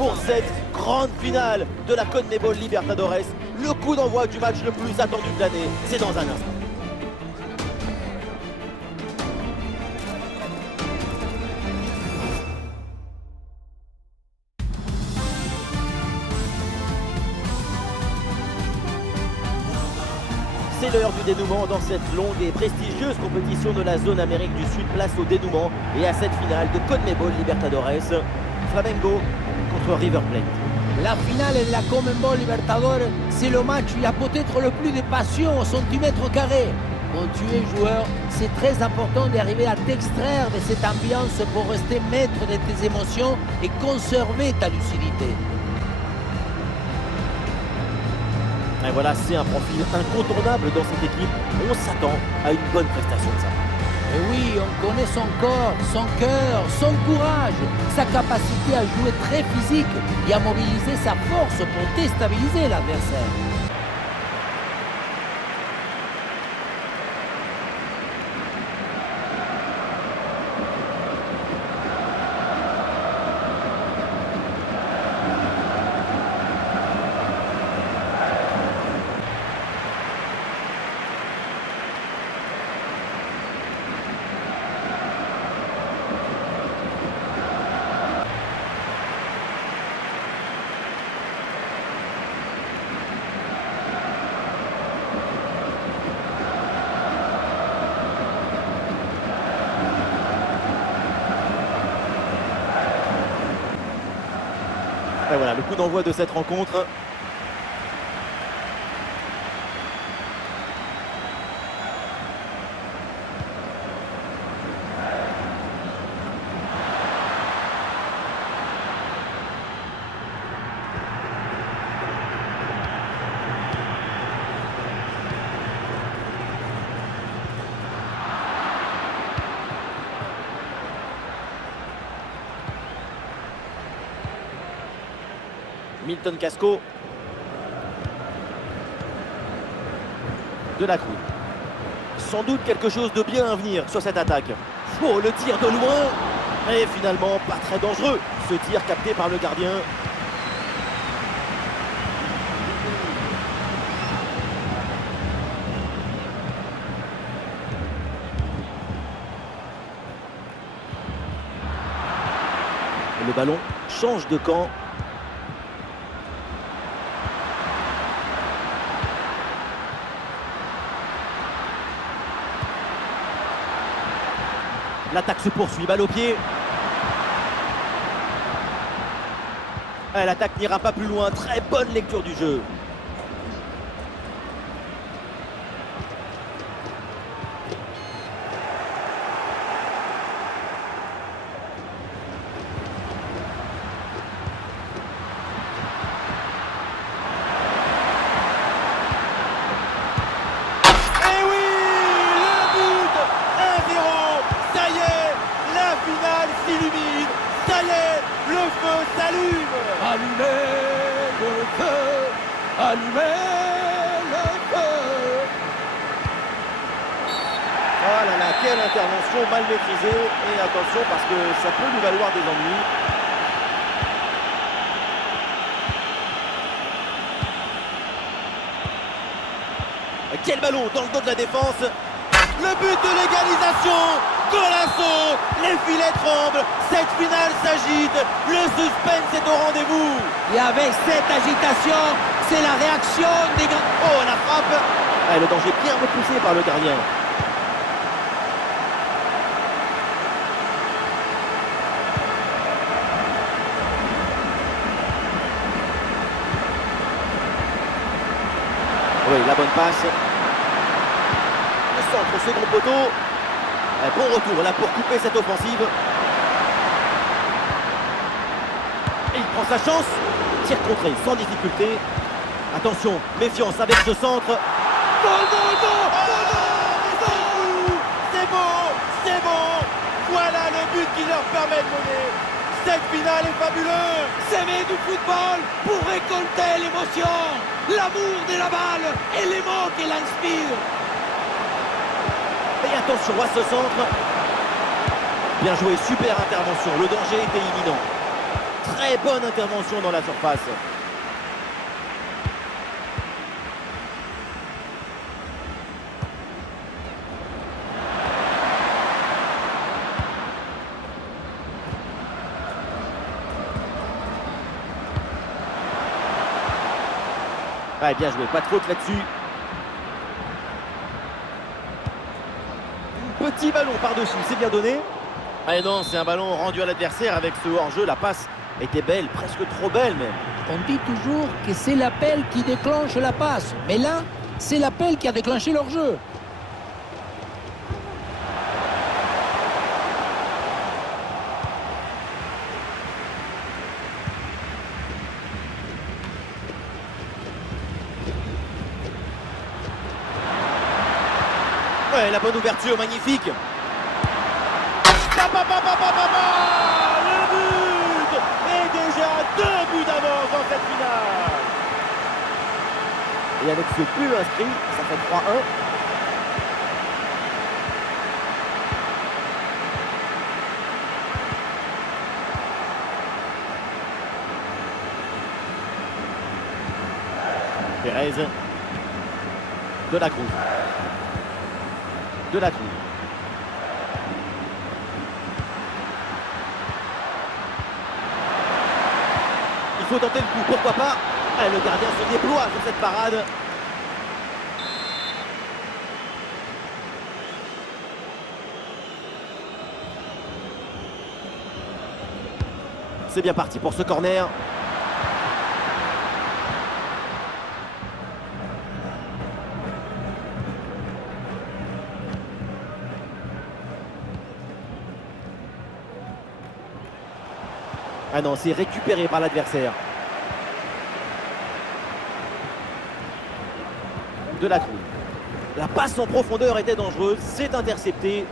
pour cette grande finale de la CONMEBOL Libertadores. Le coup d'envoi du match le plus attendu de l'année, c'est dans un instant. C'est l'heure du dénouement dans cette longue et prestigieuse compétition de la zone Amérique du Sud. Place au dénouement et à cette finale de CONMEBOL Libertadores. Flamengo contre River Plate. La finale de la CONMEBOL Libertadores, c'est le match où il y a peut-être le plus de passion au centimètre carré. Quand tu es joueur, c'est très important d'arriver à t'extraire de cette ambiance pour rester maître de tes émotions et conserver ta lucidité. Et voilà, c'est un profil incontournable dans cette équipe. On s'attend à une bonne prestation de ça. Et oui, on connaît son corps, son cœur, son courage, sa capacité à jouer très physique et à mobiliser sa force pour déstabiliser l'adversaire. Et voilà, le coup d'envoi de cette rencontre. Milton Casco. De la Cruz. Sans doute quelque chose de bien à venir sur cette attaque. Oh, le tir de loin. Et finalement, pas très dangereux. Ce tir capté par le gardien. Et le ballon change de camp. L'attaque se poursuit, balle au pied. L'attaque n'ira pas plus loin, très bonne lecture du jeu. Allumez le feu, allumez le feu. Oh là là, quelle intervention mal maîtrisée. Et attention parce que ça peut lui valoir des ennuis. Quel ballon dans le dos de la défense. Le but de l'égalisation. Golasso, les filets tremblent, cette finale s'agite, le suspense est au rendez-vous. Et avec cette agitation, c'est la réaction des grands... Oh, la frappe. Le danger bien repoussé par le gardien. Oui, la bonne passe. Le centre au second poteau. Bon retour là pour couper cette offensive. Et il prend sa chance. Tir contré sans difficulté. Attention, méfiance avec ce centre. Goal, goal, goal, C'est bon, c'est bon. Voilà le but qui leur permet de mener. Cette finale est fabuleuse. S'aimer du football pour récolter l'émotion, l'amour de la balle et les mots qu'elle inspire. Et attention à ce centre. Bien joué, super intervention. Le danger était imminent. très bonne intervention dans la surface. Ouais, bien joué, pas de faute là-dessus. Petit ballon par-dessus, c'est bien donné. Ah non, c'est un ballon rendu à l'adversaire avec ce hors-jeu. La passe était belle, presque trop belle même. On dit toujours que c'est l'appel qui déclenche la passe. Mais là, c'est l'appel qui a déclenché leur jeu. Ouais, la bonne ouverture, magnifique. Le but! Et déjà 2 buts d'avance dans cette finale. Et avec ce but inscrit, ça fait 3-1. Pérez. De la Cruz. De la Cruz. Il faut tenter le coup, pourquoi pas. Ah, le gardien se déploie sur cette parade. C'est bien parti pour ce corner. Ah non, c'est récupéré par l'adversaire. De la Cruz. La passe en profondeur était dangereuse, c'est intercepté.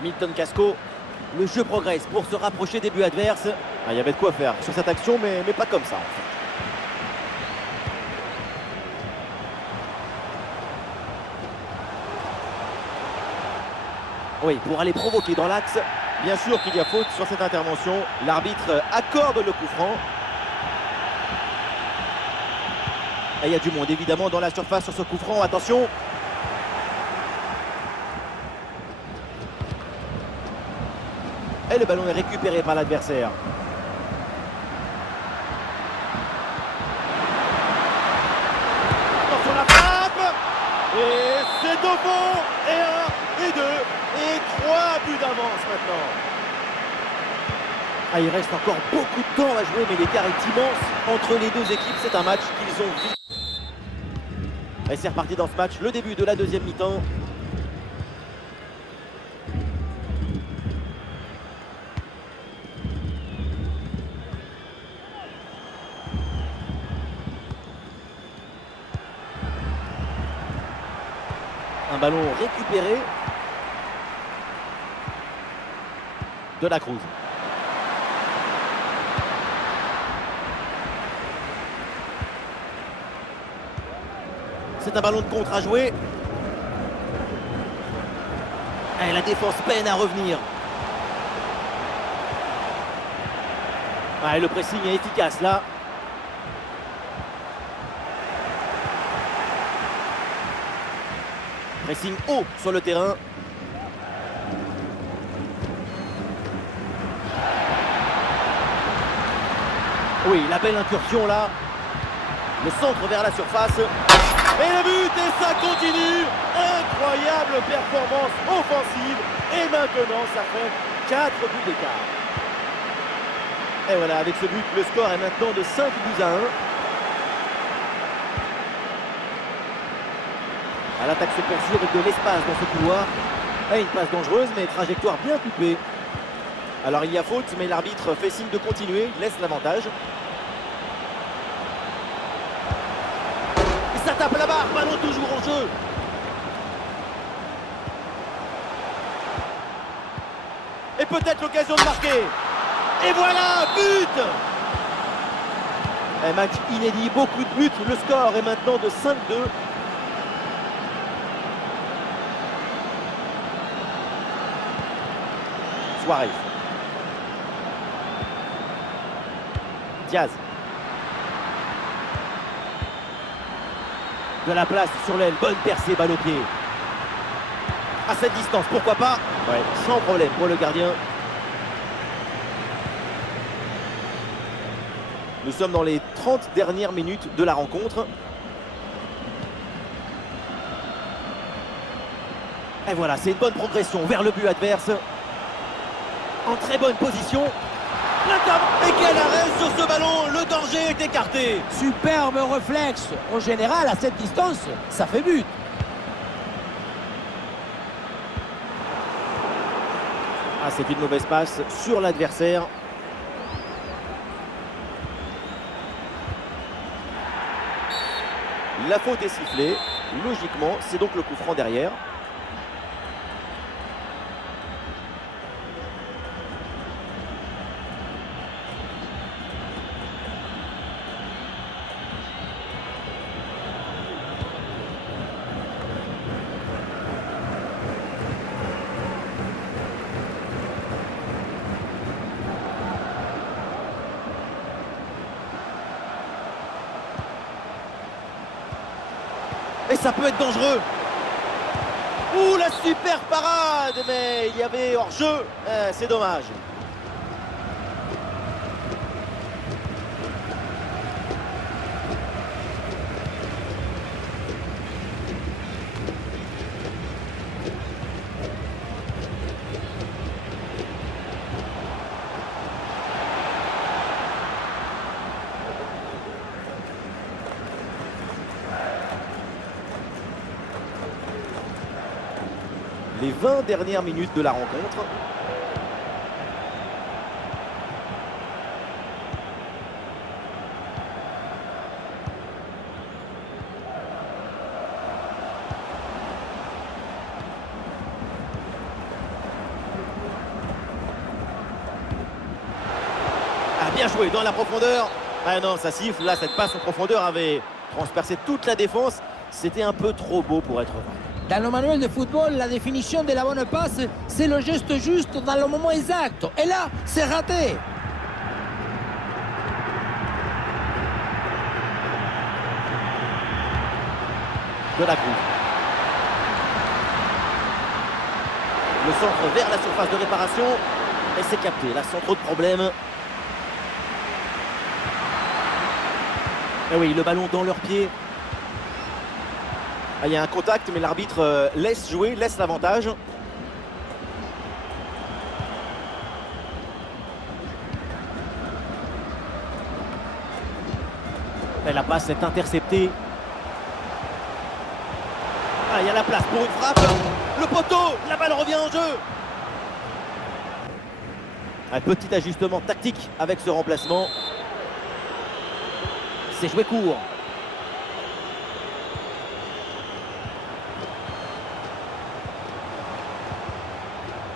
Milton Casco, le jeu progresse pour se rapprocher des buts adverses. Ah, il y avait de quoi faire sur cette action, mais pas comme ça en fait. Oui, pour aller provoquer dans l'axe. Bien sûr qu'il y a faute sur cette intervention. L'arbitre accorde le coup franc. Et il y a du monde évidemment dans la surface sur ce coup franc. Attention. Et le ballon est récupéré par l'adversaire. Attention la frappe. Et c'est au fond. Et 1, et 2, et 3 buts d'avance maintenant. Ah, il reste encore beaucoup de temps à jouer, mais l'écart est immense entre les deux équipes. C'est un match qu'ils ont vite. Et c'est reparti dans ce match, le début de la deuxième mi-temps. Un ballon récupéré. De la Cruz. C'est un ballon de contre à jouer. Et la défense peine à revenir. Et le pressing est efficace là. Pressing haut sur le terrain. Oui, la belle incursion là. Le centre vers la surface. Et le but, et ça continue. Incroyable performance offensive. Et maintenant, ça fait 4 buts d'écart. Et voilà, avec ce but, le score est maintenant de 5 buts à 1. L'attaque se poursuit avec de l'espace dans ce couloir. Et une passe dangereuse, mais trajectoire bien coupée. Alors il y a faute, mais l'arbitre fait signe de continuer, il laisse l'avantage. Et ça tape la barre, ballon toujours en jeu. peut-être l'occasion de marquer. Et voilà, but! Un match inédit, beaucoup de buts. Le score est maintenant de 5-2. Suarez. Diaz. De la place sur l'aile, bonne percée, balle au pied. À cette distance, pourquoi pas? Ouais, sans problème pour le gardien. Nous sommes dans les 30 dernières minutes de la rencontre. Et voilà, c'est une bonne progression vers le but adverse. En très bonne position. Et quel arrêt sur ce ballon! Le danger est écarté. Superbe réflexe. En général, à cette distance, ça fait but. Ah, c'est une mauvaise passe sur l'adversaire. La faute est sifflée. Logiquement, c'est donc le coup franc derrière. Et ça peut être dangereux. Ouh, la super parade. Mais il y avait hors-jeu. C'est dommage. Les 20 dernières minutes de la rencontre. Ah, bien joué dans la profondeur. Ah non, ça siffle. Là, cette passe en profondeur avait transpercé toute la défense. C'était un peu trop beau pour être vrai. Dans le manuel de football, la définition de la bonne passe, c'est le geste juste dans le moment exact. Et là, c'est raté. De la Cruz. Le centre vers la surface de réparation. Et c'est capté. Là, sans trop de problèmes. Et oui, le ballon dans leurs pieds. Ah, il y a un contact, mais l'arbitre laisse jouer, laisse l'avantage. Et la passe est interceptée. Ah, il y a la place pour une frappe. Le poteau, la balle revient en jeu. Un petit ajustement tactique avec ce remplacement. C'est joué court.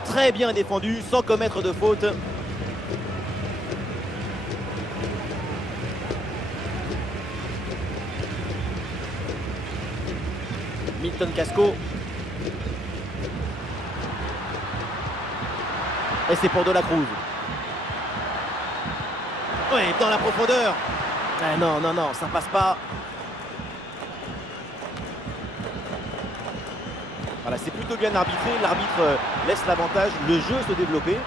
Très bien défendu, sans commettre de faute. Milton Casco. Et c'est pour De la Cruz. Oui, dans la profondeur. Ah non, non, non, ça passe pas. Voilà, c'est plutôt bien arbitré. L'arbitre laisse l'avantage, le jeu se développer.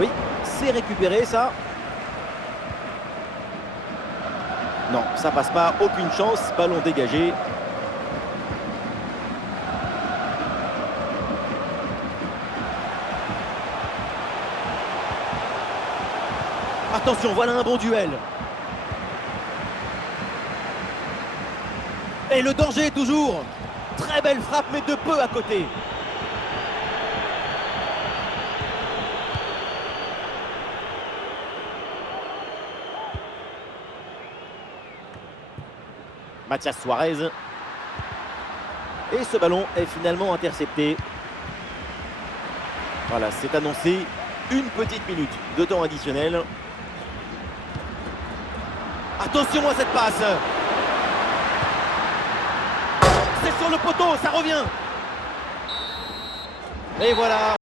Oui, c'est récupéré ça. Non, ça passe pas, aucune chance, ballon dégagé. Attention, voilà un bon duel. Et le danger toujours. Très belle frappe, mais de peu à côté. Mathias Suarez. Et ce ballon est finalement intercepté. Voilà, c'est annoncé. Une petite minute de temps additionnel. Attention à cette passe. C'est sur le poteau, ça revient. Et voilà.